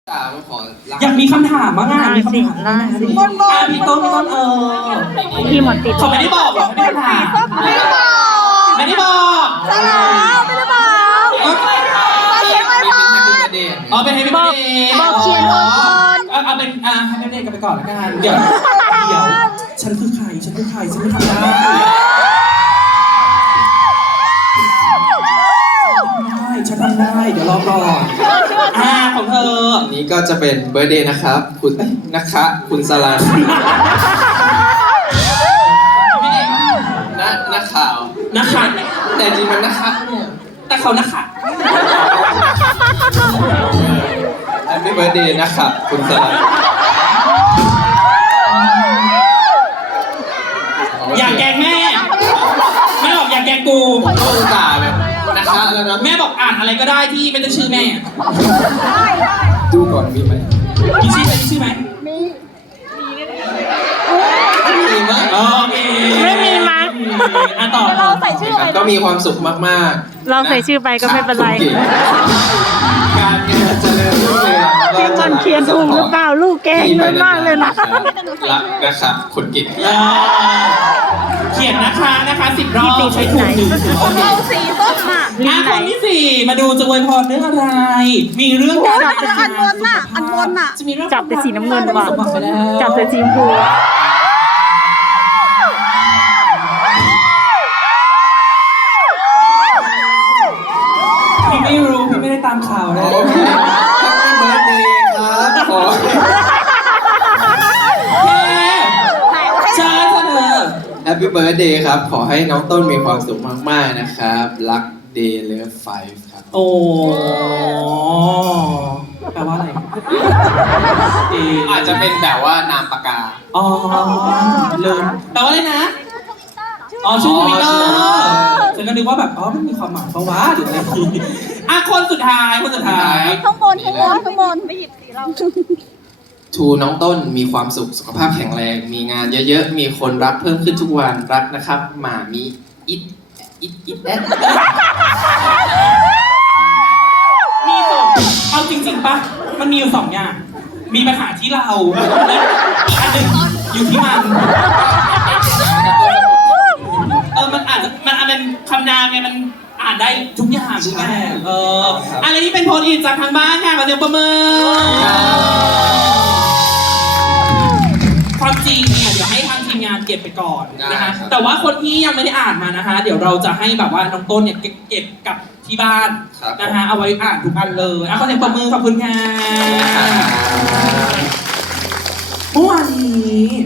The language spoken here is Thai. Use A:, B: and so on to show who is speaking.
A: ขอรัก
B: อยากมีคำถามบ้างอ่ะมีคำถามบ้างนะพี่ต้นพี่ต้น
C: พี่หมดติด
B: เขาไม่ได้บอกหรอกไม่ได้ถาม
C: ไม่ได้บอก
B: ไม่ได้บอก
C: สลาวไม่ได้บอกเขียนไว้พอ
B: อ๋อเป็น Happy Birthday
C: บอกเขียนก่อน
B: เอาเป็นHappy Birthday กันไปก่อนละกันเดี๋ยวฉันคือใครฉันไม่ทำได้ฉันทำได้เดี๋ยวรอก่อนของเธอ
A: อันนี้ก็จะเป็นเบ r ร์ d เดย์นะครับ คุณนะคะคุณสลันนักข่าว
B: นะคะ
A: แต่จริงมันนะคะเนี่ย
B: แต่เขานะคะ
A: Happy Birthday นะครับคุณสลัน
B: อย่าแกล้งแม่ไม่หรอกอย่าแกล้งกู
A: ต้องด่าแบบนะคะแล้วนะ
B: แม่บอกอ่านอะไรก็ได้ที่ไม่ต้องชื่อแม่
A: ดูก่อนมีไหม
B: มีชื่อไหม
A: มีมั้ย
B: โอเค
C: ไม่มีมั้ย
B: ต่อ
C: เราใส่ชื่ออะไร
A: ก็มีความสุขมากๆ
C: เราใส่ชื่อไปก็ไม่เป็นไร
A: การเงินเจริญรุ่งเรือง
C: พี่คนเขียนถูกหรือเปล่าลูกแกเงินมากเลยนะ
A: รักนะครับคุณกิต
B: เขียนนะคะ10 รอบใช้ถูก1
C: ของเราสีส้มอ่ะ
B: คนที่ 4มาดูจะอวยพรเรื่องอะไร มีเรื่องการ
C: อันบนน่ะ
B: จะมีเรื่อง
C: จับแต่สีน้ำเงินว่ะ
B: บอกไปแล้ว
C: จับแต่สีชมพู
B: พี่ไม่รู้พี่ไม่ได้ตามข่าวเลย
A: โอเค Happy Birthday ครับขอ
B: ใช่เธอ
A: Happy Birthday ครับ ขอให้น้องต้นมีความสุขมากๆนะครับ รัก Day Love 5 ครับ
B: โอ้แปลว่าอะไร
A: อาจจะเป็นแบบว่านามปากกา
B: อ๋อลืมแปลว่าอะไรนะ อ๋อชื่อทวิตเตอร์ฉันก็นึกว่าแบบมันมีความหมายเพราะว่าหรืออะไรคนสุดท้าย
C: ข้างบนไม่หยิบสีเรา
A: ทูน้องต้นมีความสุขสุขภาพแข็งแรง มีงานเยอะๆ มีคนรักเพิ่มขึ้นทุกวันรักนะครับหมามีอิดแอด
B: มีสองเอาจริงๆปะมันมีอยู่2 อย่าง มีปัญหาที่เราอันหนึ่งอยู่ที่มันมันอาจเป็นคำนามไงมันอ่านได้ทุกอย่างทุกแบบอะไรที่เป็นโพสต์อินจากทางบ้านค่ะมาเดี๋ยวประเมิความจริงเนี่ยเดี๋ยวให้ทางทีมงานเก็บไปก่อนนะคะแต่ว่าคนที่ยังไม่ได้อ่านมานะคะเดี๋ยวเราจะให้แบบว่าน้องต้นเนี่ยเก็บกับที่บ้านนะคะเอาไว้อ่านทุกอันเลยขอเสียงปรบมือขอบคุณค่ะเมื่อวานนี้